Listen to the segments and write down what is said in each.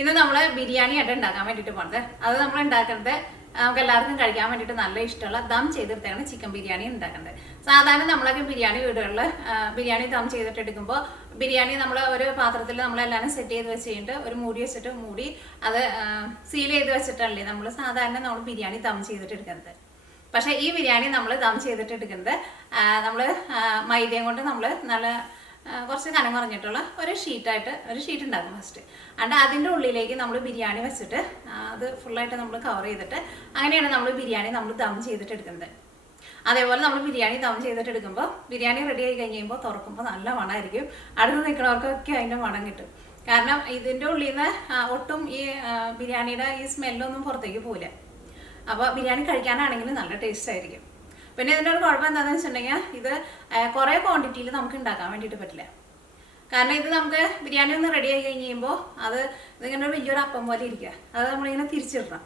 ഇന്ന് നമ്മൾ ബിരിയാണി ആയിട്ട് ഉണ്ടാക്കാൻ വേണ്ടിയിട്ട് പോകുന്നത്. അത് നമ്മൾ ഉണ്ടാക്കുന്നത് നമുക്ക് എല്ലാവർക്കും കഴിക്കാൻ വേണ്ടിയിട്ട് നല്ല ഇഷ്ടമുള്ള ദം ചെയ്തെടുത്താണ് ചിക്കൻ ബിരിയാണി ഉണ്ടാക്കുന്നത്. സാധാരണ നമ്മളൊക്കെ ബിരിയാണി വീടുകളിൽ ബിരിയാണി ദം ചെയ്തിട്ട് എടുക്കുമ്പോൾ ബിരിയാണി നമ്മൾ ഒരു പാത്രത്തിൽ നമ്മളെല്ലാം സെറ്റ് ചെയ്ത് വെച്ച് കഴിഞ്ഞിട്ട് ഒരു മൂടി വെച്ചിട്ട് മൂടി അത് സീൽ ചെയ്ത് വെച്ചിട്ടല്ലേ നമ്മൾ സാധാരണ നമ്മൾ ബിരിയാണി ദം ചെയ്തിട്ട് എടുക്കുന്നത്. പക്ഷേ ഈ ബിരിയാണി നമ്മൾ ദം ചെയ്തിട്ട് എടുക്കുന്നത് നമ്മൾ മൈദയും കൊണ്ട് നമ്മൾ നല്ല കുറച്ച് കനം കുറഞ്ഞിട്ടുള്ള ഒരു ഷീറ്റ് ഉണ്ടാക്കും ഫസ്റ്റ്. അണ്ട് അതിൻ്റെ ഉള്ളിലേക്ക് നമ്മൾ ബിരിയാണി വെച്ചിട്ട് അത് ഫുള്ളായിട്ട് നമ്മൾ കവർ ചെയ്തിട്ട് അങ്ങനെയാണ് നമ്മൾ ബിരിയാണി നമ്മൾ ദം ചെയ്തിട്ട് എടുക്കുന്നത്. അതേപോലെ നമ്മൾ ബിരിയാണി ദം ചെയ്തിട്ട് എടുക്കുമ്പോൾ ബിരിയാണി റെഡി ആയി കഴിയുമ്പോൾ തുറക്കുമ്പോൾ നല്ല മണമായിരിക്കും. അടുത്ത് നിൽക്കുന്നവർക്കൊക്കെ അതിൻ്റെ മണം കിട്ടും. കാരണം ഇതിൻ്റെ ഉള്ളിൽ നിന്ന് ഒട്ടും ഈ ബിരിയാണിയുടെ ഈ സ്മെല്ലൊന്നും പുറത്തേക്ക് പോവില്ല. അപ്പോൾ ബിരിയാണി കഴിക്കാനാണെങ്കിലും നല്ല ടേസ്റ്റ് ആയിരിക്കും. പിന്നെ ഇതിൻ്റെ ഒരു കുഴപ്പം എന്താണെന്ന് വെച്ചിട്ടുണ്ടെങ്കിൽ ഇത് കുറേ ക്വാണ്ടിറ്റിയിൽ നമുക്ക് ഉണ്ടാക്കാൻ വേണ്ടിയിട്ട് പറ്റില്ല. കാരണം ഇത് നമുക്ക് ബിരിയാണി ഒന്ന് റെഡി ആയി കഴിഞ്ഞ് കഴിയുമ്പോൾ ഇതിങ്ങനെ വലിയൊരു അപ്പം പോലെ ഇരിക്കുക. അത് നമ്മളിങ്ങനെ തിരിച്ചിടണം.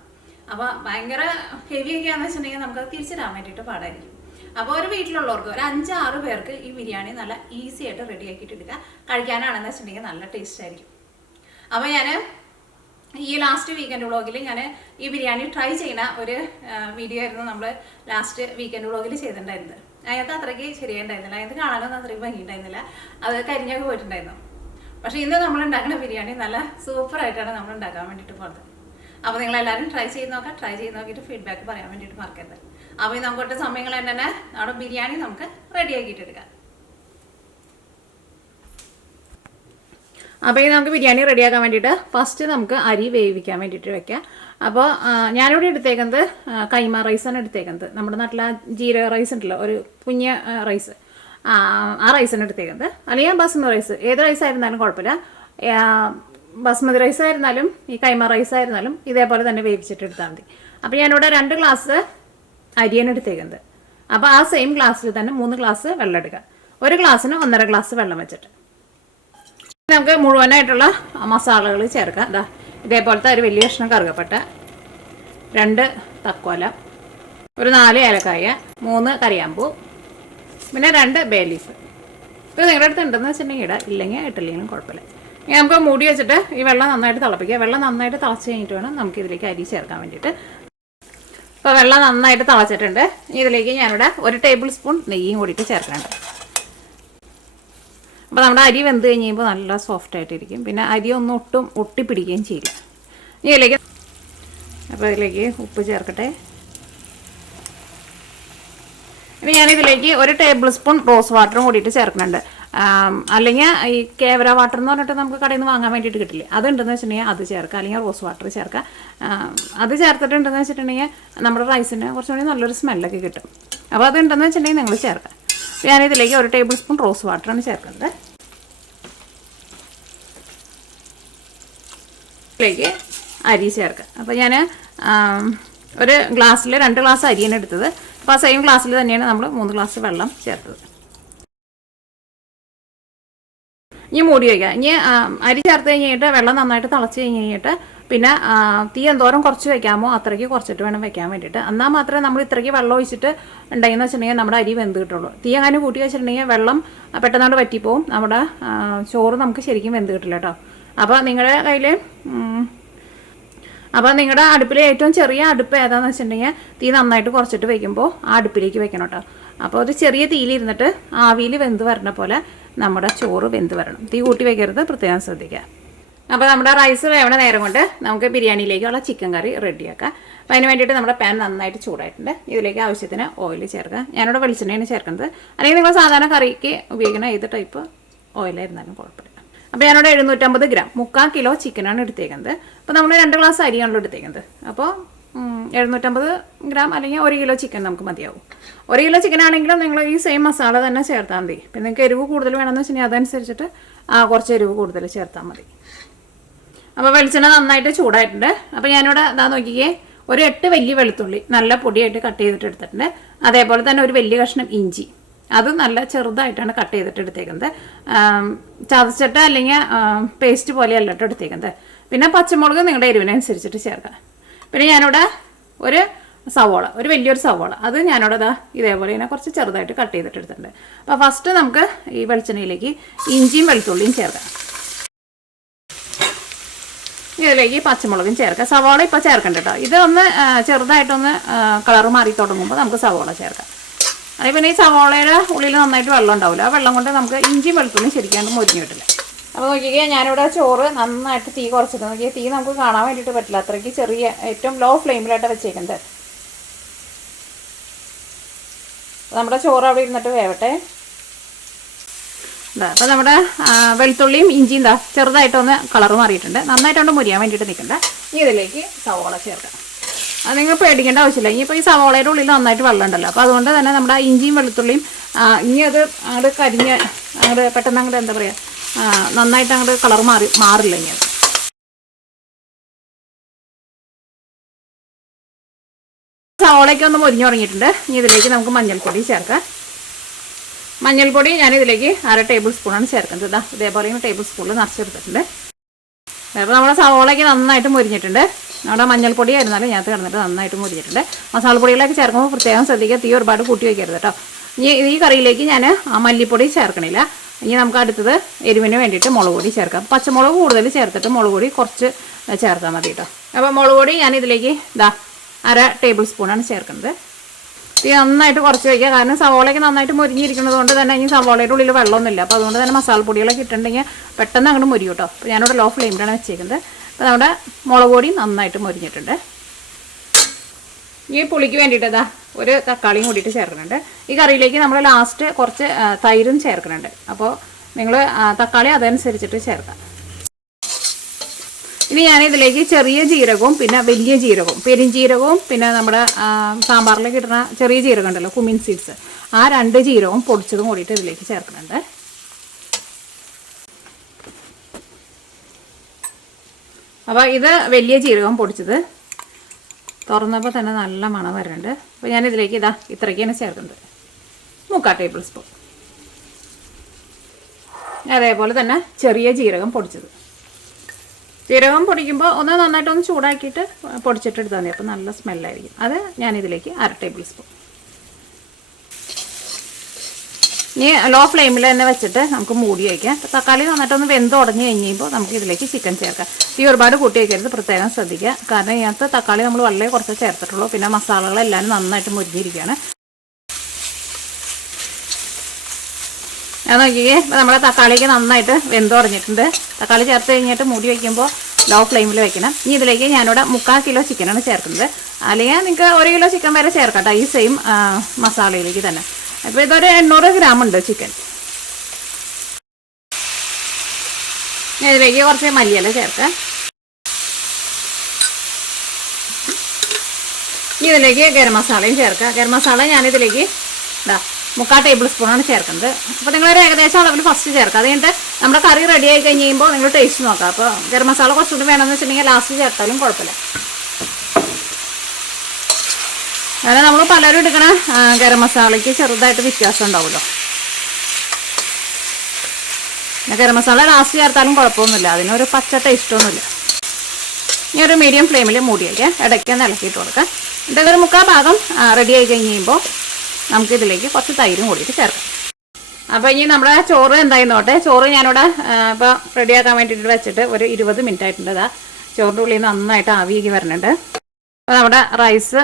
അപ്പോൾ ഭയങ്കര ഹെവി ഒക്കെ ആണെന്ന് വെച്ചിട്ടുണ്ടെങ്കിൽ നമുക്കത് തിരിച്ചിടാൻ വേണ്ടിയിട്ട് പാടായിരിക്കും. അപ്പോൾ ഒരു വീട്ടിലുള്ളവർക്ക് ഒരു 5-6 പേർക്ക് ഈ ബിരിയാണി നല്ല ഈസി ആയിട്ട് റെഡി ആക്കിയിട്ട് എടുക്കുക. കഴിക്കാനാണെന്ന് വെച്ചിട്ടുണ്ടെങ്കിൽ നല്ല ടേസ്റ്റ് ആയിരിക്കും. അപ്പോൾ ഞാൻ ഈ ലാസ്റ്റ് വീക്കെൻഡ് വ്ളോഗിൽ ഞാൻ ഈ ബിരിയാണി ട്രൈ ചെയ്യുന്ന ഒരു വീഡിയോ ആയിരുന്നു നമ്മൾ ലാസ്റ്റ് വീക്കെൻഡ് വ്ളോഗിൽ ചെയ്തിട്ടുണ്ടായിരുന്നത്. അതിനകത്ത് അത്രയ്ക്ക് ശരിയായിട്ടുണ്ടായിരുന്നില്ല. അതിനകത്ത് കാണാനൊന്നും അത്രയ്ക്ക് ഭംഗിയുണ്ടായിരുന്നില്ല. അത് കരിഞ്ഞൊക്കെ പോയിട്ടുണ്ടായിരുന്നു. പക്ഷേ ഇന്ന് നമ്മൾ ഉണ്ടാക്കുന്ന ബിരിയാണി നല്ല സൂപ്പറായിട്ടാണ് നമ്മൾ ഉണ്ടാക്കാൻ വേണ്ടിയിട്ട് പോകുന്നത്. അപ്പോൾ നിങ്ങളെല്ലാവരും ട്രൈ ചെയ്ത് നോക്കിയിട്ട് ഫീഡ്ബാക്ക് പറയാൻ വേണ്ടിയിട്ട് മറക്കരുത്. അപ്പോൾ ഈ നമുക്കൊട്ട് സമയങ്ങൾ തന്നെ അവിടെ ബിരിയാണി നമുക്ക് റെഡിയാക്കിയിട്ട് എടുക്കാം. അപ്പോൾ ഈ നമുക്ക് ബിരിയാണി റെഡിയാക്കാൻ വേണ്ടിയിട്ട് ഫസ്റ്റ് നമുക്ക് അരി വേവിക്കാൻ വേണ്ടിയിട്ട് വെക്കാം. അപ്പോൾ ഞാനിവിടെ എടുത്തേക്കുന്നത് കൈമ റൈസാണ് എടുത്തേക്കുന്നത്. നമ്മുടെ നാട്ടിലെ ജീരക റൈസ് ഉണ്ടല്ലോ, ഒരു കുഞ്ഞ റൈസ്, ആ റൈസാണ് എടുത്തേക്കുന്നത്. അല്ലെങ്കിൽ ബസ്മതി റൈസ്, ഏത് റൈസ് ആയിരുന്നാലും കുഴപ്പമില്ല. ബസ്മതി റൈസ് ആയിരുന്നാലും ഈ കൈമ റൈസ് ആയിരുന്നാലും ഇതേപോലെ തന്നെ വേവിച്ചിട്ട് എടുത്താൽ മതി. അപ്പോൾ ഞാനിവിടെ 2 ഗ്ലാസ് അരിയാണ് എടുത്തേക്കുന്നത്. അപ്പോൾ ആ സെയിം ഗ്ലാസ്സിൽ തന്നെ 3 ഗ്ലാസ് വെള്ളം എടുക്കുക. ഒരു ഗ്ലാസ്സിന് 1.5 ഗ്ലാസ് വെള്ളം വെച്ചിട്ട് നമുക്ക് മുഴുവനായിട്ടുള്ള മസാലകൾ ചേർക്കാം. ഇതേപോലത്തെ ഒരു വലിയ കഷ്ണം കറുകപ്പട്ട, 2 തക്കോല, ഒരു 4 ഏലക്കായ, 3 കറിയാമ്പൂ, പിന്നെ 2 ബേ ലീഫ്. ഇത് നിങ്ങളുടെ അടുത്ത് ഉണ്ടെന്ന് വെച്ചിട്ടുണ്ടെങ്കിൽ ഇടാം, ഇല്ലെങ്കിൽ ഇട്ടില്ലെങ്കിലും കുഴപ്പമില്ല. ഇനി നമുക്ക് മൂടി വെച്ചിട്ട് ഈ വെള്ളം നന്നായിട്ട് തിളപ്പിക്കുക. വെള്ളം നന്നായിട്ട് തിളച്ച് കഴിഞ്ഞിട്ട് വേണം നമുക്ക് ഇതിലേക്ക് അരി ചേർക്കാൻ വേണ്ടിയിട്ട്. ഇപ്പോൾ വെള്ളം നന്നായിട്ട് തിളച്ചിട്ടുണ്ട്. ഇതിലേക്ക് ഞാനിവിടെ 1 ടേബിൾ സ്പൂൺ നെയ്യും കൂടിയിട്ട് ചേർക്കുന്നുണ്ട്. അപ്പോൾ നമ്മുടെ അരി വെന്ത് കഴിഞ്ഞ് കഴിയുമ്പോൾ നല്ല സോഫ്റ്റായിട്ടിരിക്കും. പിന്നെ അരി ഒന്നും ഒട്ടിപ്പിടിക്കുകയും ചെയ്യില്ല. ഇനി ഇതിലേക്ക് ഉപ്പ് ചേർക്കട്ടെ. ഇനി ഞാനിതിലേക്ക് 1 ടേബിൾ സ്പൂൺ റോസ് വാട്ടറും കൂടിയിട്ട് ചേർക്കുന്നുണ്ട്. അല്ലെങ്കിൽ ഈ കേവര വാട്ടർ എന്ന് പറഞ്ഞിട്ട് നമുക്ക് കടയിൽ നിന്ന് വാങ്ങാൻ വേണ്ടിയിട്ട് കിട്ടില്ലേ, അതുണ്ടെന്ന് വെച്ചിട്ടുണ്ടെങ്കിൽ അത് ചേർക്കുക, അല്ലെങ്കിൽ റോസ് വാട്ടർ ചേർക്കുക. അത് ചേർത്തിട്ടുണ്ടെന്ന് വെച്ചിട്ടുണ്ടെങ്കിൽ നമ്മുടെ റൈസിന് കുറച്ചുകൂടി നല്ലൊരു സ്മെല്ലൊക്കെ കിട്ടും. അപ്പോൾ അതുണ്ടെന്ന് വെച്ചിട്ടുണ്ടെങ്കിൽ നിങ്ങൾ ചേർക്കുക. ഞാനിതിലേക്ക് 1 ടേബിൾ സ്പൂൺ റോസ് വാട്ടറാണ് ചേർക്കുന്നത്. ഇതിലേക്ക് അരി ചേർക്കുക. അപ്പോൾ ഞാൻ ഒരു ഗ്ലാസ്സിൽ 2 ഗ്ലാസ് അരിയാണ് എടുത്തത്. അപ്പോൾ ആ സെയിം ഗ്ലാസ്സിൽ തന്നെയാണ് നമ്മൾ 3 ഗ്ലാസ് വെള്ളം ചേർത്തത്. ഇനി മൂടി വയ്ക്കുക. ഇനി അരി ചേർത്ത് കഴിഞ്ഞിട്ട് വെള്ളം നന്നായിട്ട് തിളച്ച് കഴിഞ്ഞിട്ട് പിന്നെ തീ എന്തോരം കുറച്ച് വെക്കാമോ അത്രയ്ക്ക് കുറച്ചിട്ട് വേണം വെക്കാൻ വേണ്ടിയിട്ട്. എന്നാൽ മാത്രമേ നമ്മൾ ഇത്രയ്ക്ക് വെള്ളം ഒഴിച്ചിട്ട് ഉണ്ടെന്ന് വെച്ചിട്ടുണ്ടെങ്കിൽ നമ്മുടെ അരി വെന്ത് കിട്ടുള്ളൂ. തീ അങ്ങനെ കൂട്ടി വെച്ചിട്ടുണ്ടെങ്കിൽ വെള്ളം പെട്ടെന്നാണ്ട് വറ്റിപ്പോവും, നമ്മുടെ ചോറ് നമുക്ക് ശരിക്കും വെന്ത് കിട്ടില്ല കേട്ടോ. അപ്പോൾ നിങ്ങളുടെ അടുപ്പിൽ ഏറ്റവും ചെറിയ അടുപ്പ് ഏതാണെന്ന് വെച്ചിട്ടുണ്ടെങ്കിൽ തീ നന്നായിട്ട് കുറച്ചിട്ട് വയ്ക്കുമ്പോൾ ആ അടുപ്പിലേക്ക് വെക്കണം കേട്ടോ. അപ്പോൾ ഒരു ചെറിയ തീയിലിരുന്നിട്ട് ആവിയിൽ വെന്ത് വരണ പോലെ നമ്മുടെ ചോറ് വെന്ത് വരണം. തീ കൂട്ടി വയ്ക്കരുത്, പ്രത്യേകം ശ്രദ്ധിക്കുക. അപ്പോൾ നമ്മുടെ റൈസ് വേവണ നേരം കൊണ്ട് നമുക്ക് ബിരിയാണിയിലേക്കുള്ള ചിക്കൻ കറി റെഡിയാക്കാം. അപ്പോൾ അതിന് വേണ്ടിയിട്ട് നമ്മുടെ പാൻ നന്നായിട്ട് ചൂടായിട്ടുണ്ട്. ഇതിലേക്ക് ആവശ്യത്തിന് ഓയിൽ ചേർക്കുക. ഞാനിവിടെ വെളിച്ചെണ്ണയാണ് ചേർക്കുന്നത്. അല്ലെങ്കിൽ നിങ്ങൾ സാധാരണ കറിക്ക് ഉപയോഗിക്കുന്ന ഏത് ടൈപ്പ് ഓയിലായിരുന്നാലും കുഴപ്പമില്ല. അപ്പോൾ ഞാനിവിടെ 750 ഗ്രാം 3/4 കിലോ ചിക്കനാണ് എടുത്തേക്കുന്നത്. അപ്പോൾ നമ്മൾ 2 ഗ്ലാസ് അരിയാണല്ലോ എടുത്തേക്കുന്നത്. അപ്പോൾ 750 ഗ്രാം അല്ലെങ്കിൽ 1 കിലോ ചിക്കൻ നമുക്ക് മതിയാവും. 1 കിലോ ചിക്കൻ ആണെങ്കിലും നിങ്ങൾ ഈ സെയിം മസാല തന്നെ ചേർത്താൽ മതി. പിന്നെ നിങ്ങൾക്ക് എരിവ് കൂടുതൽ വേണമെന്ന് വെച്ചിട്ടുണ്ടെങ്കിൽ അതനുസരിച്ചിട്ട് കുറച്ച് എരിവ് കൂടുതൽ ചേർത്താൽ മതി. അപ്പോൾ വെളിച്ചെണ്ണ നന്നായിട്ട് ചൂടായിട്ടുണ്ട്. അപ്പോൾ ഞാനിവിടെ നോക്കിക്കേ, ഒരു 8 വലിയ വെളുത്തുള്ളി നല്ല പൊടിയായിട്ട് കട്ട് ചെയ്തിട്ട് എടുത്തിട്ടുണ്ട്. അതേപോലെ തന്നെ ഒരു വലിയ കഷ്ണം ഇഞ്ചി, അത് നല്ല ചെറുതായിട്ടാണ് കട്ട് ചെയ്തിട്ട് എടുത്തേക്കുന്നത്. ചതച്ചിട്ട് അല്ലെങ്കിൽ പേസ്റ്റ് പോലെയല്ല കേട്ടോ എടുത്തേക്കുന്നത്. പിന്നെ പച്ചമുളക് നിങ്ങളുടെ എരിവിനനുസരിച്ചിട്ട് ചേർക്കാം. പിന്നെ ഞാനിവിടെ ഒരു വലിയൊരു സവോള, അത് ഞാനിവിടെ ഇതേപോലെ ഇങ്ങനെ കുറച്ച് ചെറുതായിട്ട് കട്ട് ചെയ്തിട്ട് എടുത്തിട്ടുണ്ട്. അപ്പോൾ ഫസ്റ്റ് നമുക്ക് ഈ വെളിച്ചെണ്ണയിലേക്ക് ഇഞ്ചിയും വെളുത്തുള്ളിയും ചേർക്കാം. ഇതിലേക്ക് പച്ചമുളകും ചേർക്കാം. സവാള ഇപ്പോൾ ചേർക്കണ്ട കേട്ടോ. ഇത് ഒന്ന് ചെറുതായിട്ടൊന്ന് കളർ മാറി തുടങ്ങുമ്പോൾ നമുക്ക് സവാള ചേർക്കാം. അതേ പിന്നെ ഈ സവാളയുടെ ഉള്ളിൽ നന്നായിട്ട് വെള്ളം ഉണ്ടാവില്ല. ആ വെള്ളം കൊണ്ട് നമുക്ക് ഇഞ്ചി വെളുത്തുള്ളിയും ശരിക്കാണ്ട് മുരിഞ്ഞ് കിട്ടില്ല. അപ്പോൾ നോക്കിയാൽ ഞാനിവിടെ ചോറ് നന്നായിട്ട് തീ കുറച്ചിട്ട് നോക്കിയാൽ തീ നമുക്ക് കാണാൻ വേണ്ടിയിട്ട് പറ്റില്ല. അത്രയ്ക്ക് ചെറിയ ഏറ്റവും ലോ ഫ്ലെയിമിലായിട്ട് വെച്ചേക്കുന്നത്. നമ്മുടെ ചോറ് അവിടെ ഇരുന്നിട്ട് വേവട്ടെ. അപ്പോൾ നമ്മുടെ വെളുത്തുള്ളിയും ഇഞ്ചിയും ചെറുതായിട്ടൊന്ന് കളർ മാറിയിട്ടുണ്ട്. നന്നായിട്ടൊന്ന് മുരിയാൻ വേണ്ടിയിട്ട് നിൽക്കണ്ട. ഇനി ഇതിലേക്ക് സവാള ചേർക്കാം. അത് നിങ്ങൾ പേടിക്കേണ്ട ആവശ്യമില്ല. ഇനിയിപ്പോൾ ഈ സവാളയുടെ ഉള്ളിൽ നന്നായിട്ട് വെള്ളം ഉണ്ടല്ലോ. അപ്പോൾ അതുകൊണ്ട് തന്നെ നമ്മുടെ ഇഞ്ചിയും വെളുത്തുള്ളിയും ഇനി അത് അങ്ങോട്ട് കരിഞ്ഞ് അങ്ങോട്ട് പെട്ടെന്ന് അങ്ങോട്ട് എന്താ പറയുക നന്നായിട്ട് അങ്ങോട്ട് കളർ മാറില്ല. ഇനി സവാളയൊക്കെ ഒന്ന് മുരിഞ്ഞു തുടങ്ങിയിട്ടുണ്ട്. ഇനി ഇതിലേക്ക് നമുക്ക് മഞ്ഞൾപ്പൊടി ചേർക്കാം. മഞ്ഞൾപ്പൊടി ഞാനിതിലേക്ക് 1/2 ടേബിൾ സ്പൂണാണ് ചേർക്കുന്നത്. ഇതേപോലെ ടേബിൾ സ്പൂണിൽ നിറച്ചെടുത്തിട്ടുണ്ട്. അപ്പോൾ നമ്മുടെ സവാളയ്ക്ക് നന്നായിട്ട് മുരിഞ്ഞിട്ടുണ്ട്. നമ്മുടെ മഞ്ഞൾപ്പൊടി ആയിരുന്നാലും ഞാൻ കിടന്നിട്ട് നന്നായിട്ട് മുരിഞ്ഞിട്ടുണ്ട്. മസാലപ്പൊടികളൊക്കെ ചേർക്കുമ്പോൾ പ്രത്യേകം ശ്രദ്ധിക്കുക, തീ ഒരുപാട് കൂട്ടി വയ്ക്കരുത് കേട്ടോ. ഇനി ഈ കറിയിലേക്ക് ഞാൻ മല്ലിപ്പൊടി ചേർക്കണില്ല. ഇനി നമുക്ക് അടുത്തത് എരിവിന് വേണ്ടിയിട്ട് മുളക് പൊടി ചേർക്കാം. പച്ചമുളക് കൂടുതൽ ചേർത്തിട്ട് മുളക് പൊടി കുറച്ച് ചേർത്താൽ മതി കേട്ടോ. അപ്പോൾ മുളക് പൊടി ഞാനിതിലേക്ക് 1/2 ടേബിൾ സ്പൂണാണ് ചേർക്കുന്നത്. തീ നന്നായിട്ട് കുറച്ച് വയ്ക്കുക. കാരണം സവാളയൊക്കെ നന്നായിട്ട് മുരിഞ്ഞിരിക്കുന്നത് കൊണ്ട് തന്നെ ഇനി സവാളയുടെ ഉള്ളിൽ വെള്ളമൊന്നുമില്ല. അപ്പോൾ അതുകൊണ്ട് തന്നെ മസാലപ്പൊടികളൊക്കെ ഇട്ടിട്ടുണ്ടെങ്കിൽ പെട്ടെന്ന് അങ്ങോട്ട് മുരിയും കേട്ടോ. അപ്പോൾ ഞാനിവിടെ ലോ ഫ്ലെയിമിലാണ് വെച്ചേക്കുന്നത്. അപ്പോൾ നമ്മുടെ മുളക് പൊടി നന്നായിട്ട് മുരിഞ്ഞിട്ടുണ്ട്. ഈ പുളിക്ക് വേണ്ടിയിട്ട് ഒരു തക്കാളിയും കൂടിയിട്ട് ചേർക്കുന്നുണ്ട്. ഈ കറിയിലേക്ക് നമ്മൾ ലാസ്റ്റ് കുറച്ച് തൈരും ചേർക്കുന്നുണ്ട്. അപ്പോൾ നിങ്ങൾ തക്കാളി അതനുസരിച്ചിട്ട് ചേർക്കാം. ഇനി ഞാനിതിലേക്ക് ചെറിയ ജീരകവും പിന്നെ വലിയ ജീരകവും പെരിഞ്ജീരകവും പിന്നെ നമ്മുടെ സാമ്പാറിലേക്ക് ഇടുന്ന ചെറിയ ജീരകം ഉണ്ടല്ലോ കുമിൻ സീഡ്സ്, ആ 2 ജീരകവും പൊടിച്ചതും കൂടിയിട്ട് ഇതിലേക്ക് ചേർക്കുന്നുണ്ട്. അപ്പോൾ ഇത് വലിയ ജീരകം പൊടിച്ചത് തുറന്നപ്പോൾ തന്നെ നല്ല മണം വരുന്നുണ്ട്. അപ്പോൾ ഞാനിതിലേക്ക് ഇത്രയ്ക്കാണ് ചേർക്കുന്നത്. 3/4 ടേബിൾ സ്പൂൺ. അതേപോലെ തന്നെ ചെറിയ ജീരകം പൊടിച്ചത്. ജീരകം പൊടിക്കുമ്പോൾ ഒന്ന് നന്നായിട്ടൊന്ന് ചൂടാക്കിയിട്ട് പൊടിച്ചിട്ടെടുത്താൽ മതി. അപ്പോൾ നല്ല സ്മെല്ലായിരിക്കും. അത് ഞാനിതിലേക്ക് 1/2 ടേബിൾ സ്പൂൺ. ഇനി ലോ ഫ്ലെയിമിൽ തന്നെ വെച്ചിട്ട് നമുക്ക് മൂടി വയ്ക്കാം. തക്കാളി നന്നായിട്ടൊന്ന് വെന്ത് ഉടഞ്ഞ് കഴിയുമ്പോൾ നമുക്ക് ഇതിലേക്ക് ചിക്കൻ ചേർക്കാം. ഈ ഒരുപാട് കൂട്ടി വയ്ക്കരുത്, പ്രത്യേകം ശ്രദ്ധിക്കുക. കാരണം ഇതിനകത്ത് തക്കാളി നമ്മൾ വളരെ കുറച്ച് ചേർത്തിട്ടുള്ളൂ. പിന്നെ മസാലകളെല്ലാം നന്നായിട്ട് മുരിഞ്ഞിരിക്കുകയാണ്. അത് നോക്കിയേ, നമ്മുടെ തക്കാളിക്ക് നന്നായിട്ട് വെന്ത് ഉടഞ്ഞിട്ടുണ്ട്. തക്കാളി ചേർത്ത് കഴിഞ്ഞിട്ട് മൂടി വയ്ക്കുമ്പോൾ ലോ ഫ്ലെയിമിൽ വെക്കണം. ഇനി ഇതിലേക്ക് ഞാനിവിടെ 3/4 കിലോ ചിക്കനാണ് ചേർക്കുന്നത്. അല്ലെങ്കിൽ നിങ്ങൾക്ക് 1 കിലോ ചിക്കൻ വരെ ചേർക്കട്ടോ, ഈ സെയിം മസാലയിലേക്ക് തന്നെ. അപ്പോൾ ഇതൊരു 800 ഗ്രാം ഉണ്ട് ചിക്കൻ. ഇതിലേക്ക് കുറച്ച് മല്ലിയില ചേർക്കാം. ഇതിലേക്ക് ഗരം മസാലയും ചേർക്കാം. ഗരം മസാല ഞാനിതിലേക്ക് 3/4 ടേബിൾ സ്പൂണാണ് ചേർക്കുന്നത്. അപ്പോൾ നിങ്ങളൊരു ഏകദേശം അളവിൽ ഫസ്റ്റ് ചേർക്കുക. അത് കഴിഞ്ഞിട്ട് നമ്മുടെ കറി റെഡി ആയി കഴിഞ്ഞ് കഴിയുമ്പോൾ നിങ്ങൾ ടേസ്റ്റ് നോക്കാം. അപ്പോൾ ഗരം മസാല കുറച്ചുകൂടി വേണമെന്ന് വെച്ചിട്ടുണ്ടെങ്കിൽ ലാസ്റ്റ് ചേർത്താലും കുഴപ്പമില്ല. കാരണം നമ്മൾ പലരും എടുക്കണ ഗരം മസാലയ്ക്ക് ചെറുതായിട്ട് വ്യത്യാസം ഉണ്ടാവുമല്ലോ. പിന്നെ ഗരം മസാല ലാസ്റ്റ് ചേർത്താലും കുഴപ്പമൊന്നുമില്ല, അതിനൊരു പച്ച ടേസ്റ്റൊന്നുമില്ല. ഇനി ഒരു മീഡിയം ഫ്ലെയിമിൽ മൂടി വയ്ക്കാം. ഇടയ്ക്കൊന്ന് ഇളക്കിയിട്ട് കൊടുക്കാം. ഇതൊരു 3/4 ഭാഗം റെഡി ആയി കഴിഞ്ഞ് കഴിയുമ്പോൾ നമുക്കിതിലേക്ക് കുറച്ച് തൈരും കൂടിയിട്ട് ചേർക്കാം. അപ്പോൾ ഇനി നമ്മുടെ ചോറ് എന്തായി നോട്ടെ. ചോറ് ഞാനിവിടെ ഇപ്പോൾ റെഡിയാക്കാൻ വേണ്ടിയിട്ട് വെച്ചിട്ട് ഒരു 20 മിനിറ്റ് ആയിട്ടുണ്ട്. ചോറിൻ്റെ ഉള്ളിൽ നന്നായിട്ട് ആവിയൊക്കെ വരുന്നുണ്ട്. അപ്പോൾ നമ്മുടെ റൈസ്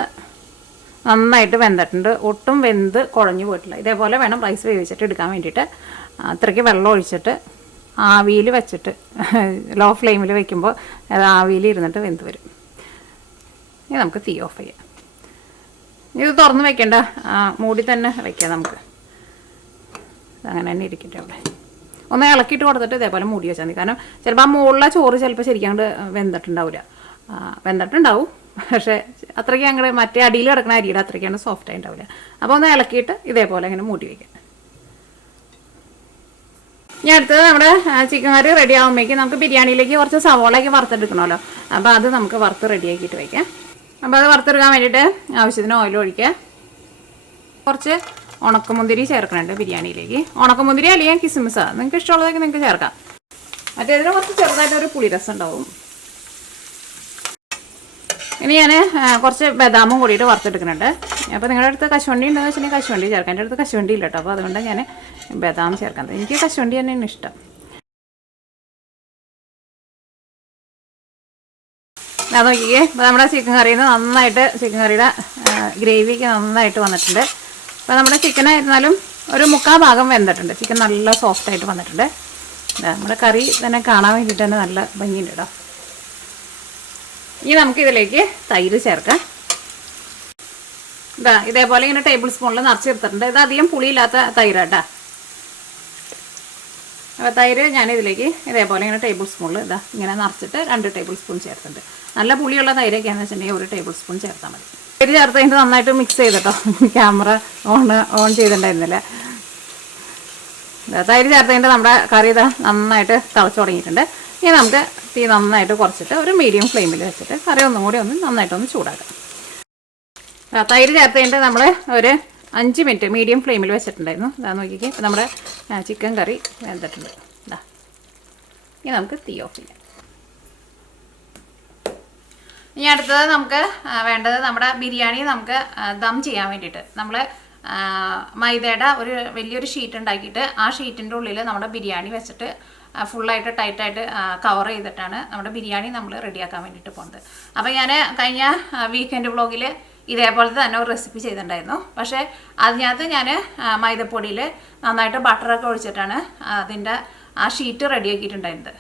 നന്നായിട്ട് വെന്തിട്ടുണ്ട്. ഒട്ടും വെന്ത് കുഴഞ്ഞു പോയിട്ടില്ല. ഇതേപോലെ വേണം റൈസ് വേവിച്ചിട്ട് എടുക്കാൻ വേണ്ടിയിട്ട്. അത്രയ്ക്ക് വെള്ളം ഒഴിച്ചിട്ട് ആവിയിൽ വെച്ചിട്ട് ലോ ഫ്ലെയിമിൽ വെക്കുമ്പോൾ അത് ആവിയിൽ ഇരുന്നിട്ട് വെന്ത് വരും. ഇനി നമുക്ക് തീ ഓഫ് ചെയ്യാം. ഇത് തുറന്ന് വെക്കേണ്ട, മൂടി തന്നെ വെക്കാം നമുക്ക്. അങ്ങനെ തന്നെ ഇരിക്കട്ടെ. അവിടെ ഒന്ന് ഇളക്കിയിട്ട് കൊടുത്തിട്ട് ഇതേപോലെ മൂടി വെച്ചാൽ മതി. കാരണം ചിലപ്പോൾ ആ മുകളിലെ ചോറ് ചിലപ്പോൾ ശരിക്കാണ്ട് വെന്തിട്ടുണ്ടാവില്ല. വെന്തിട്ടുണ്ടാവും, പക്ഷേ അത്രയ്ക്ക് അങ്ങോട്ട് മറ്റേ അടിയിൽ കിടക്കുന്ന അരിയുടെ അത്രയ്ക്കാണ് സോഫ്റ്റ് ആയിട്ടുണ്ടാവില്ല. അപ്പോൾ ഒന്ന് ഇളക്കിയിട്ട് ഇതേപോലെ അങ്ങനെ മൂടി വയ്ക്കാം. ഇനി അടുത്തത് നമ്മുടെ ചിക്കൻ കറി റെഡി ആകുമ്പോഴേക്കും നമുക്ക് ബിരിയാണിയിലേക്ക് കുറച്ച് സവോളയൊക്കെ വറുത്തെടുക്കണമല്ലോ. അപ്പോൾ അത് നമുക്ക് വറുത്ത് റെഡിയാക്കിയിട്ട് വയ്ക്കാം. അപ്പോൾ അത് വറുത്തെടുക്കാൻ വേണ്ടിയിട്ട് ആവശ്യത്തിന് ഓയിൽ ഒഴിക്കുക. കുറച്ച് ഉണക്കമുന്തിരി ചേർക്കണുണ്ട് ബിരിയാണിയിലേക്ക്. ഉണക്കമുന്തിരി അല്ലെങ്കിൽ കിസ്മിസാണ്, നിങ്ങൾക്ക് ഇഷ്ടമുള്ളതൊക്കെ നിങ്ങൾക്ക് ചേർക്കാം. മറ്റേതിന് കുറച്ച് ചെറുതായിട്ടൊരു പുളിരസം ഉണ്ടാവും. ഇനി ഞാൻ കുറച്ച് ബദാമും കൂടിയിട്ട് വറുത്തെടുക്കുന്നുണ്ട്. അപ്പോൾ നിങ്ങളുടെ അടുത്ത് കശുവണ്ടി ഉണ്ടെന്ന് വെച്ചിട്ടുണ്ടെങ്കിൽ കശുവണ്ടി ചേർക്കാം. എൻ്റെ അടുത്ത് കശുവണ്ടി ഇല്ല കേട്ടോ. അപ്പോൾ അതുകൊണ്ട് ഞാൻ ബദാം ചേർക്കാം. എനിക്ക് കശുവണ്ടി തന്നെയാണ് ഇഷ്ടം. അത് നോക്കിക്കേ, ഇപ്പോൾ നമ്മുടെ ചിക്കൻ കറിയിൽ നിന്ന് നന്നായിട്ട് ചിക്കൻ കറിയുടെ ഗ്രേവിക്ക് നന്നായിട്ട് വന്നിട്ടുണ്ട്. അപ്പോൾ നമ്മുടെ ചിക്കനായിരുന്നാലും ഒരു 3/4 ഭാഗം വെന്തിട്ടുണ്ട്. ചിക്കൻ നല്ല സോഫ്റ്റായിട്ട് വന്നിട്ടുണ്ട്. നമ്മുടെ കറി തന്നെ കാണാൻ വേണ്ടിയിട്ട് തന്നെ നല്ല ഭംഗിയുണ്ട് കേട്ടോ. ഇനി നമുക്കിതിലേക്ക് തൈര് ചേർക്കാം. ഇതേപോലെ ഇങ്ങനെ ടേബിൾ സ്പൂണിൽ നിറച്ചെടുത്തിട്ടുണ്ട്. ഇത് അധികം പുളിയില്ലാത്ത തൈരാട്ടാ. അപ്പോൾ തൈര് ഞാനിതിലേക്ക് ഇതേപോലെ ഇങ്ങനെ ടേബിൾ സ്പൂണിൽ ഇങ്ങനെ നിറച്ചിട്ട് 2 ടേബിൾ സ്പൂൺ ചേർത്തിട്ടുണ്ട്. നല്ല പുളിയുള്ള തൈരൊക്കെയാണെന്ന് വെച്ചിട്ടുണ്ടെങ്കിൽ 1 ടേബിൾ സ്പൂൺ ചേർത്താൽ മതി. തൈര് ചേർത്ത് കഴിഞ്ഞിട്ട് നന്നായിട്ട് മിക്സ് ചെയ്തിട്ടോ. ക്യാമറ ഓൺ ചെയ്തിട്ടുണ്ടായിരുന്നില്ല. തൈര് ചേർത്ത് കഴിഞ്ഞിട്ട് നമ്മുടെ കറി നന്നായിട്ട് തിളച്ച് തുടങ്ങിയിട്ടുണ്ട്. ഇനി നമുക്ക് തീ നന്നായിട്ട് കുറച്ചിട്ട് ഒരു മീഡിയം ഫ്ലെയിമിൽ വെച്ചിട്ട് കറി ഒന്നും കൂടി നന്നായിട്ടൊന്ന് ചൂടാക്കാം. തൈര് ചേർത്ത് കഴിഞ്ഞിട്ട് നമ്മൾ ഒരു 5 മിനിറ്റ് മീഡിയം ഫ്ലെയിമിൽ വെച്ചിട്ടുണ്ടായിരുന്നു. ഇതാ നോക്കിക്കേ, ഇപ്പോൾ നമ്മുടെ ചിക്കൻ കറി വെന്തിട്ടുണ്ട്. ഇനി നമുക്ക് തീ ഓഫ് ചെയ്യാം. ഇനി അടുത്തത് നമുക്ക് വേണ്ടത് നമ്മുടെ ബിരിയാണി നമുക്ക് ദം ചെയ്യാൻ വേണ്ടിയിട്ട് നമ്മൾ മൈദയുടെ ഒരു വലിയൊരു ഷീറ്റ് ഉണ്ടാക്കിയിട്ട് ആ ഷീറ്റിൻ്റെ ഉള്ളിൽ നമ്മുടെ ബിരിയാണി വെച്ചിട്ട് ഫുള്ളായിട്ട് ടൈറ്റായിട്ട് കവർ ചെയ്തിട്ടാണ് നമ്മുടെ ബിരിയാണി നമ്മൾ റെഡിയാക്കാൻ വേണ്ടിയിട്ട് പോകുന്നത്. അപ്പോൾ ഞാൻ കഴിഞ്ഞ വീക്കെൻഡ് വ്ളോഗിൽ ഇതേപോലത്തെ തന്നെ ഒരു റെസിപ്പി ചെയ്തിട്ടുണ്ടായിരുന്നു. പക്ഷേ അതിനകത്ത് ഞാൻ മൈദപ്പൊടിയിൽ നന്നായിട്ട് ബട്ടറൊക്കെ ഒഴിച്ചിട്ടാണ് അതിൻ്റെ ആ ഷീറ്റ് റെഡിയാക്കിയിട്ടുണ്ടായിരുന്നത്.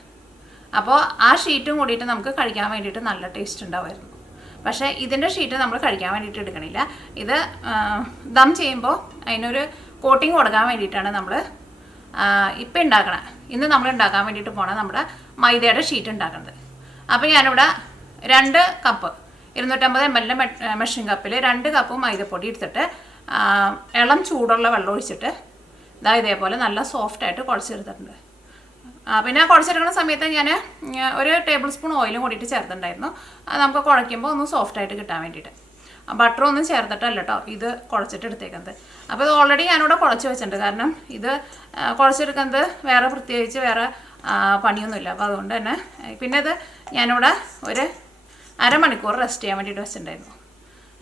അപ്പോൾ ആ ഷീറ്റും കൂടിയിട്ട് നമുക്ക് കഴിക്കാൻ വേണ്ടിയിട്ട് നല്ല ടേസ്റ്റ് ഉണ്ടാവുമായിരുന്നു. പക്ഷേ ഇതിൻ്റെ ഷീറ്റ് നമ്മൾ കഴിക്കാൻ വേണ്ടിയിട്ട് എടുക്കണില്ല. ഇത് ദം ചെയ്യുമ്പോൾ അതിനൊരു കോട്ടിങ് കൊടുക്കാൻ വേണ്ടിയിട്ടാണ് നമ്മൾ ഇപ്പം ഉണ്ടാക്കണം. ഇന്ന് നമ്മൾ ഉണ്ടാക്കാൻ വേണ്ടിയിട്ട് പോകണം നമ്മുടെ മൈദയുടെ ഷീറ്റ് ഉണ്ടാക്കുന്നത്. അപ്പോൾ ഞാനിവിടെ 2 കപ്പ് 250 ml മെഷീൻ കപ്പിൽ 2 കപ്പ് മൈദപ്പൊടി എടുത്തിട്ട് ഇളം ചൂടുള്ള വെള്ളം ഒഴിച്ചിട്ട് ഇതേപോലെ നല്ല സോഫ്റ്റായിട്ട് കുഴച്ചെടുത്തിട്ടുണ്ട്. പിന്നെ കുഴച്ചെടുക്കുന്ന സമയത്ത് ഞാൻ ഒരു ടേബിൾ സ്പൂൺ ഓയിലും കൂടിയിട്ട് ചേർത്തിട്ടുണ്ടായിരുന്നു. അത് നമുക്ക് കുഴയ്ക്കുമ്പോൾ ഒന്ന് സോഫ്റ്റായിട്ട് കിട്ടാൻ വേണ്ടിയിട്ട്. ബട്ടറൊന്നും ചേർത്തിട്ടല്ല കേട്ടോ ഇത് കുഴച്ചിട്ട് എടുത്തേക്കുന്നത്. അപ്പോൾ ഇത് ഓൾറെഡി ഞാനിവിടെ കുഴച്ച് വെച്ചിട്ടുണ്ട്. കാരണം ഇത് കുഴച്ചെടുക്കുന്നത് വേറെ പ്രത്യേകിച്ച് വേറെ പണിയൊന്നുമില്ല. അപ്പോൾ അതുകൊണ്ട് തന്നെ പിന്നെ ഇത് ഞാനിവിടെ ഒരു അരമണിക്കൂർ റെസ്റ്റ് ചെയ്യാൻ വേണ്ടിയിട്ട് വെച്ചിട്ടുണ്ടായിരുന്നു.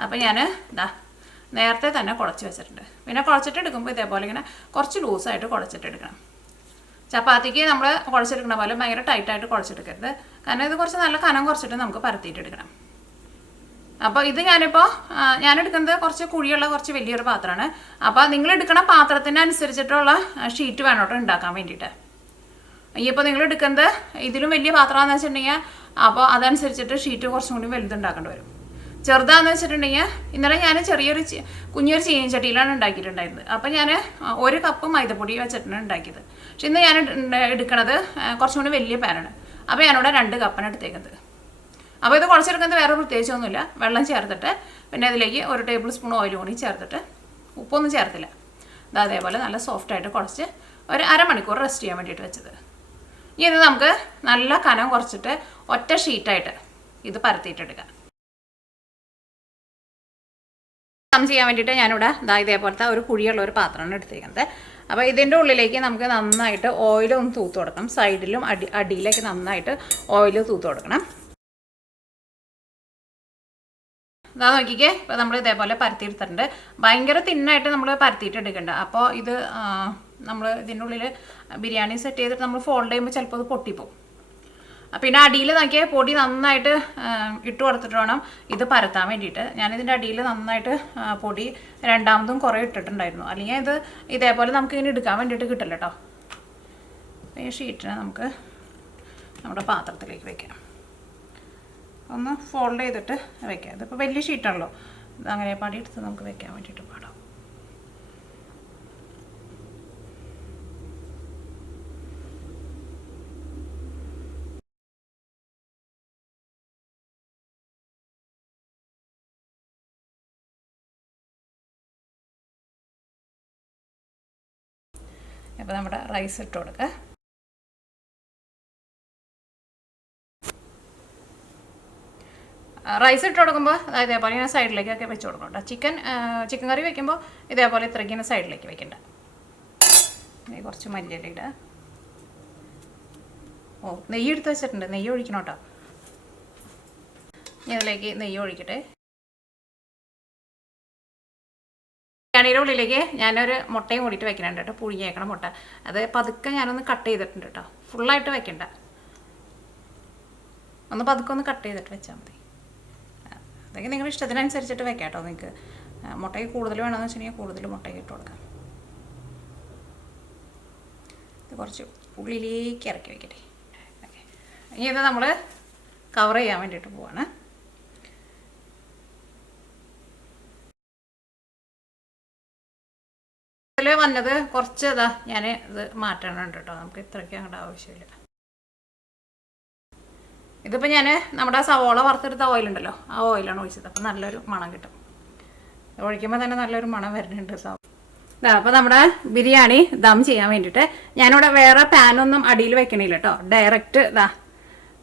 അപ്പോൾ ഞാൻ നേരത്തെ തന്നെ കുഴച്ച് വെച്ചിട്ടുണ്ട്. പിന്നെ കുഴച്ചിട്ട് എടുക്കുമ്പോൾ ഇതേപോലെ ഇങ്ങനെ കുറച്ച് ലൂസായിട്ട് കുഴച്ചിട്ട് എടുക്കണം. ചപ്പാത്തിക്ക് നമ്മൾ കുഴച്ചെടുക്കുന്ന പോലെ ഭയങ്കര ടൈറ്റായിട്ട് കുഴച്ചെടുക്കരുത്. കാരണം ഇത് കുറച്ച് നല്ല കനം കുറച്ചിട്ട് നമുക്ക് പരത്തിയിട്ട് എടുക്കണം. അപ്പോൾ ഇത് ഞാനെടുക്കുന്നത് കുറച്ച് കുഴിയുള്ള കുറച്ച് വലിയൊരു പാത്രമാണ്. അപ്പോൾ നിങ്ങൾ എടുക്കുന്ന പാത്രത്തിനനുസരിച്ചിട്ടുള്ള ഷീറ്റ് വേണം കേട്ടോ ഉണ്ടാക്കാൻ വേണ്ടിയിട്ട്. ഇപ്പോൾ നിങ്ങൾ എടുക്കുന്നത് ഇതിലും വലിയ പാത്രമാണെന്ന് വെച്ചിട്ടുണ്ടെങ്കിൽ അപ്പോൾ അതനുസരിച്ചിട്ട് ഷീറ്റ് കുറച്ചും കൂടി വലുതുണ്ടാക്കേണ്ടി വരും. ചെറുതാണെന്ന് വെച്ചിട്ടുണ്ടെങ്കിൽ ഇന്നലെ ഞാൻ കുഞ്ഞൊരു ചീനച്ചട്ടിയിലാണ് ഉണ്ടാക്കിയിട്ടുണ്ടായിരുന്നത്. അപ്പോൾ ഞാൻ 1 കപ്പ് മൈദപ്പൊടി വെച്ചിട്ടാണ് ഉണ്ടാക്കിയത്. പക്ഷെ ഇന്ന് ഞാൻ എടുക്കുന്നത് കുറച്ചും കൂടി വലിയ പാനാണ്. അപ്പോൾ ഞാനിവിടെ 2 കപ്പാണ് എടുത്തേക്കുന്നത്. അപ്പോൾ ഇത് കുഴച്ചെടുക്കുന്നത് വേറെ പ്രത്യേകിച്ചൊന്നുമില്ല. വെള്ളം ചേർത്തിട്ട് പിന്നെ അതിലേക്ക് 1 ടേബിൾ സ്പൂൺ ഓയിൽ കൂടി ചേർത്തിട്ട് ഉപ്പൊന്നും ചേർത്തില്ല. അതേപോലെ നല്ല സോഫ്റ്റായിട്ട് കുഴച്ച് ഒരു അരമണിക്കൂർ റെസ്റ്റ് ചെയ്യാൻ വേണ്ടിയിട്ട് വെച്ചത്. ഇനി ഇത് നമുക്ക് നല്ല കനം കുറച്ചിട്ട് ഒറ്റ ഷീറ്റായിട്ട് ഇത് പരത്തിയിട്ടെടുക്കാം. ദം ചെയ്യാൻ വേണ്ടിയിട്ട് ഞാനിവിടെ ഇതേപോലത്തെ ഒരു കുഴിയുള്ള ഒരു പാത്രമാണ് എടുത്തേക്കുന്നത്. അപ്പോൾ ഇതിൻ്റെ ഉള്ളിലേക്ക് നമുക്ക് നന്നായിട്ട് ഓയിലൊന്ന് തൂത്ത് കൊടുക്കണം. സൈഡിലും അടിയിലേക്ക് നന്നായിട്ട് ഓയിൽ തൂത്ത് കൊടുക്കണം. ഇതാ നോക്കിക്കേ, ഇപ്പോൾ നമ്മൾ ഇതേപോലെ പരത്തിയെടുത്തിട്ടുണ്ട്. ഭയങ്കര തിന്നായിട്ട് നമ്മൾ പരത്തിയിട്ട് എടുക്കണ്ട. അപ്പോൾ ഇത് നമ്മൾ ഇതിൻ്റെ ഉള്ളിൽ ബിരിയാണി സെറ്റ് ചെയ്തിട്ട് നമ്മൾ ഫോൾഡ് ചെയ്യുമ്പോൾ ചിലപ്പോൾ അത് പൊട്ടിപ്പോവും. പിന്നെ അടിയിൽ നോക്കിയാൽ പൊടി നന്നായിട്ട് ഇട്ട് കൊടുത്തിട്ട് വേണം ഇത് പരത്താൻ വേണ്ടിയിട്ട്. ഞാനിതിൻ്റെ അടിയിൽ നന്നായിട്ട് പൊടി രണ്ടാമതും കുറേ ഇട്ടിട്ടുണ്ടായിരുന്നു. അല്ലെങ്കിൽ ഇത് ഇതേപോലെ നമുക്കിങ്ങനെ എടുക്കാൻ വേണ്ടിയിട്ട് കിട്ടില്ല കേട്ടോ. ഈ ഷീറ്റിനെ നമുക്ക് നമ്മുടെ പാത്രത്തിലേക്ക് വയ്ക്കാം. ഒന്ന് ഫോൾഡ് ചെയ്തിട്ട് വയ്ക്കാം. ഇതിപ്പോൾ വലിയ ഷീറ്റാണല്ലോ, ഇത് അങ്ങനെ പടിയെടുത്ത് നമുക്ക് വെക്കാൻ വേണ്ടിയിട്ട് പാടാം. അപ്പോൾ നമ്മുടെ റൈസ് ഇട്ട് കൊടുക്കുക. റൈസ് ഇട്ട് കൊടുക്കുമ്പോൾ ഇതേപോലെ ഇങ്ങനെ സൈഡിലേക്കൊക്കെ വെച്ച് കൊടുക്കണം കേട്ടോ. ചിക്കൻ കറി വെക്കുമ്പോൾ ഇതേപോലെ ഇത്രയ്ക്ക് ഇങ്ങനെ സൈഡിലേക്ക് വെക്കണ്ട. കുറച്ച് മല്ലിയില ഇടുക. നെയ്യ് എടുത്ത് വെച്ചിട്ടുണ്ട്, നെയ്യ് ഒഴിക്കണം കേട്ടോ. ഇതിലേക്ക് നെയ്യ് ഒഴിക്കട്ടെ. ബിരിയാണിയുടെ ഉള്ളിലേക്ക് ഞാനൊരു മുട്ടയും കൂടിയിട്ട് വെക്കുന്നുണ്ട് കേട്ടോ. പുഴുങ്ങിയേക്കണം മുട്ട. അത് പതുക്കെ ഞാനൊന്ന് കട്ട് ചെയ്തിട്ടുണ്ട് കേട്ടോ. ഫുള്ളായിട്ട് വെക്കണ്ട. ഒന്ന് പതുക്കെ ഒന്ന് കട്ട് ചെയ്തിട്ട് വെച്ചാൽ മതി. അതൊക്കെ നിങ്ങളുടെ ഇഷ്ടത്തിനനുസരിച്ചിട്ട് വെക്കാം കേട്ടോ. നിങ്ങൾക്ക് മുട്ടയ്ക്ക് കൂടുതൽ വേണമെന്ന് വെച്ചിട്ടുണ്ടെങ്കിൽ കൂടുതൽ മുട്ടയ്ക്ക് ഇട്ട് കൊടുക്കാം. ഇത് കുറച്ച് ഉള്ളിലേക്ക് ഇറക്കി വയ്ക്കട്ടെ. ഓക്കെ, ഇനി ഇത് നമ്മൾ കവർ ചെയ്യാൻ വേണ്ടിയിട്ട് പോവാണ്. ഇതിൽ വന്നത് കുറച്ച് ഇതാ ഞാൻ ഇത് മാറ്റണുണ്ട് കേട്ടോ. നമുക്ക് ഇത്രയ്ക്ക് അങ്ങോട്ട് ആവശ്യമില്ല. ഇതിപ്പോൾ ഞാൻ നമ്മുടെ സവോള വറുത്തെടുത്ത ഓയിലുണ്ടല്ലോ, ആ ഓയിലാണ് ഒഴിച്ചത്. അപ്പോൾ നല്ലൊരു മണം കിട്ടും. ഒഴിക്കുമ്പോൾ തന്നെ നല്ലൊരു മണം വരുന്നുണ്ട് സവോള. ഇതാ അപ്പോൾ നമ്മുടെ ബിരിയാണി ദം ചെയ്യാൻ വേണ്ടിയിട്ട് ഞാനിവിടെ വേറെ പാനൊന്നും അടിയിൽ വെക്കണില്ല കേട്ടോ. ഡയറക്റ്റ് ഇതാ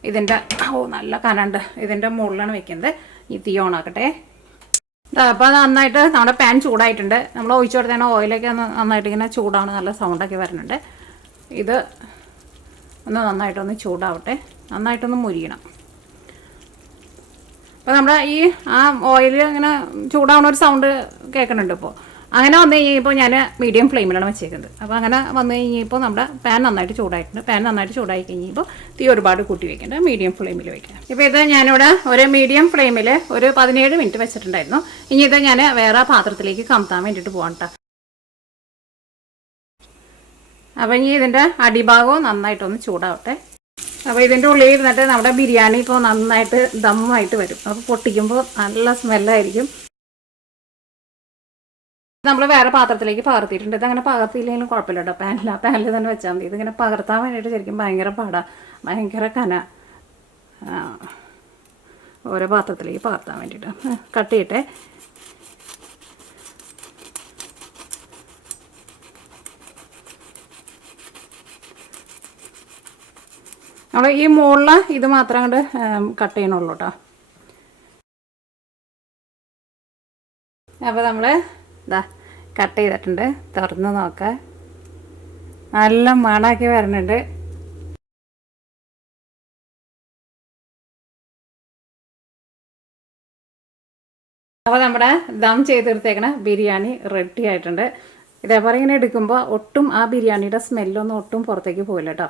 ഇതിൻ്റെ നല്ല കനണ്ട് ഇതിൻ്റെ മുകളിലാണ് വെക്കുന്നത്. ഈ തീ ഓണാക്കട്ടെ. അപ്പോൾ നന്നായിട്ട് നമ്മുടെ പാൻ ചൂടായിട്ടുണ്ട്. നമ്മൾ ഒഴിച്ചു കൊടുത്തതിന് ഓയിലൊക്കെ നന്നായിട്ട് ഇങ്ങനെ ചൂടാണ്, നല്ല സൗണ്ടൊക്കെ വരുന്നുണ്ട്. ഇത് ഒന്ന് നന്നായിട്ടൊന്ന് ചൂടാവട്ടെ, നന്നായിട്ടൊന്ന് മുരിയണം. അപ്പോൾ നമ്മുടെ ഈ ആ ഓയിൽ ഇങ്ങനെ ചൂടാവുന്ന ഒരു സൗണ്ട് കേൾക്കുന്നുണ്ട്. ഇപ്പോൾ അങ്ങനെ വന്നു കഴിഞ്ഞപ്പോൾ ഞാൻ മീഡിയം ഫ്ലെയിമിലാണ് വെച്ചേക്കുന്നത്. അപ്പോൾ അങ്ങനെ വന്നു കഴിഞ്ഞപ്പോൾ നമ്മുടെ പാൻ നന്നായിട്ട് ചൂടായിട്ടുണ്ട്. പാൻ നന്നായിട്ട് ചൂടായി കഴിഞ്ഞപ്പോൾ തീ ഒരുപാട് കൂട്ടി വെക്കേണ്ട, മീഡിയം ഫ്ലെയിമിൽ വെക്കാം. ഇപ്പോൾ ഇത് ഞാനിവിടെ ഒരു മീഡിയം ഫ്ലെയിമിൽ ഒരു 17 മിനിറ്റ് വെച്ചിട്ടുണ്ടായിരുന്നു. ഇനി ഇത് ഞാൻ വേറെ പാത്രത്തിലേക്ക് കമത്താൻ വേണ്ടിയിട്ട് പോകാം കേട്ടോ. അപ്പോൾ ഇനി ഇതിൻ്റെ അടിഭാഗവും നന്നായിട്ടൊന്ന് ചൂടാവട്ടെ. അപ്പോൾ ഇതിൻ്റെ ഉള്ളിൽ ഇരുന്നിട്ട് നമ്മുടെ ബിരിയാണി ഇപ്പോൾ നന്നായിട്ട് ദമ്മായിട്ട് വരും. അപ്പോൾ പൊട്ടിക്കുമ്പോൾ നല്ല സ്മെല്ലായിരിക്കും. നമ്മൾ വേറെ പാത്രത്തിലേക്ക് പകർത്തിയിട്ടുണ്ട്. ഇതങ്ങനെ പകർത്തിയില്ലെങ്കിലും കുഴപ്പമില്ല കേട്ടോ. പാനിൽ തന്നെ വെച്ചാൽ മതി. ഇതിങ്ങനെ പകർത്താൻ വേണ്ടിയിട്ട് ശരിക്കും ഭയങ്കര പാടാണ്, ഭയങ്കര കന. ഓരോ പാത്രത്തിലേക്ക് പകർത്താൻ വേണ്ടിയിട്ട് കട്ട് ചെയ്യട്ടെ. നമ്മൾ ഈ മുകളിൽ ഇത് മാത്രം അങ്ങോട്ട് കട്ട് ചെയ്യണുള്ളൂ കേട്ടോ. അപ്പോൾ നമ്മൾ ഇതാ കട്ട് ചെയ്തിട്ടുണ്ട്. തുറന്ന് നോക്കാം, നല്ല മണമൊക്കെ വരുന്നുണ്ട്. അപ്പോൾ നമ്മുടെ ദം ചെയ്തെടുത്തേക്കണ ബിരിയാണി റെഡി ആയിട്ടുണ്ട്. ഇതേപോലെ ഇങ്ങനെ എടുക്കുമ്പോൾ ഒട്ടും ആ ബിരിയാണിയുടെ സ്മെല്ലൊന്നും ഒട്ടും പുറത്തേക്ക് പോകില്ല കേട്ടോ.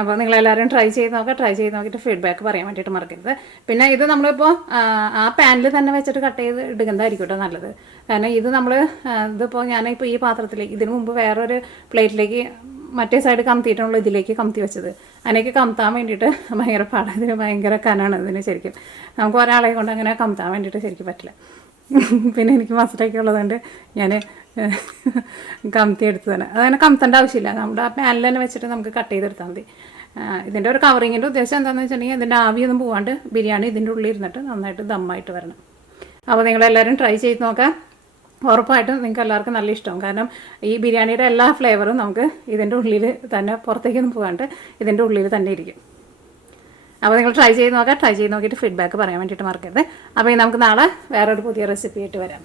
അപ്പോൾ നിങ്ങളെല്ലാവരും ട്രൈ ചെയ്ത് നോക്കുക. ട്രൈ ചെയ്ത് നോക്കിയിട്ട് ഫീഡ്ബാക്ക് പറയാൻ വേണ്ടിയിട്ട് മറക്കരുത്. പിന്നെ ഇത് നമ്മളിപ്പോൾ ആ പാനിൽ തന്നെ വെച്ചിട്ട് കട്ട് ചെയ്ത് എടുക്കുന്നതായിരിക്കും കേട്ടോ നല്ലത്. കാരണം ഇത് നമ്മൾ ഇതിപ്പോൾ ഞാനിപ്പോൾ ഈ പാത്രത്തിലേക്ക് ഇതിന് മുമ്പ് വേറൊരു പ്ലേറ്റിലേക്ക് മറ്റേ സൈഡ് കമത്തിയിട്ടുള്ള ഇതിലേക്ക് കമത്തി വെച്ചത്. അതിനേക്ക് കമത്താൻ വേണ്ടിയിട്ട് ഭയങ്കര പാടാണ്. ഇതിന് ഭയങ്കര കനാണ് ഇതിന്. ശരിക്കും നമുക്ക് ഒരാളെ കൊണ്ട് അങ്ങനെ കമത്താൻ വേണ്ടിയിട്ട് ശരിക്കും പറ്റില്ല. പിന്നെ എനിക്ക് മസ്റ്റൊക്കെ ഉള്ളതുകൊണ്ട് ഞാൻ കമത്തി എടുത്തതാണ്. അതങ്ങനെ കമത്തേണ്ട ആവശ്യമില്ല. നമ്മുടെ ആ പാനിൽ തന്നെ വെച്ചിട്ട് നമുക്ക് കട്ട് ചെയ്തെടുത്താൽ മതി. ഇതിൻ്റെ ഒരു കവറിങ്ങിൻ്റെ ഉദ്ദേശം എന്താണെന്ന് വെച്ചിട്ടുണ്ടെങ്കിൽ ഇതിൻ്റെ ആവിയൊന്നും പോകാണ്ട് ബിരിയാണി ഇതിൻ്റെ ഉള്ളിൽ ഇരുന്നിട്ട് നന്നായിട്ട് ദമ്മായിട്ട് വരണം. അപ്പോൾ നിങ്ങളെല്ലാവരും ട്രൈ ചെയ്ത് നോക്കാം. ഉറപ്പായിട്ടും നിങ്ങൾക്ക് എല്ലാവർക്കും നല്ല ഇഷ്ടമാവും. കാരണം ഈ ബിരിയാണിയുടെ എല്ലാ ഫ്ലേവറും നമുക്ക് ഇതിൻ്റെ ഉള്ളിൽ തന്നെ, പുറത്തേക്കൊന്നും പോകാണ്ട് ഇതിൻ്റെ ഉള്ളിൽ തന്നെ ഇരിക്കും. അപ്പോൾ നിങ്ങൾ ട്രൈ ചെയ്ത് നോക്കാം. ട്രൈ ചെയ്ത് നോക്കിയിട്ട് ഫീഡ്ബാക്ക് പറയാൻ വേണ്ടിയിട്ട് മറക്കരുത്. അപ്പോൾ നമുക്ക് നാളെ വേറൊരു പുതിയ റെസിപ്പി ആയിട്ട് വരാം.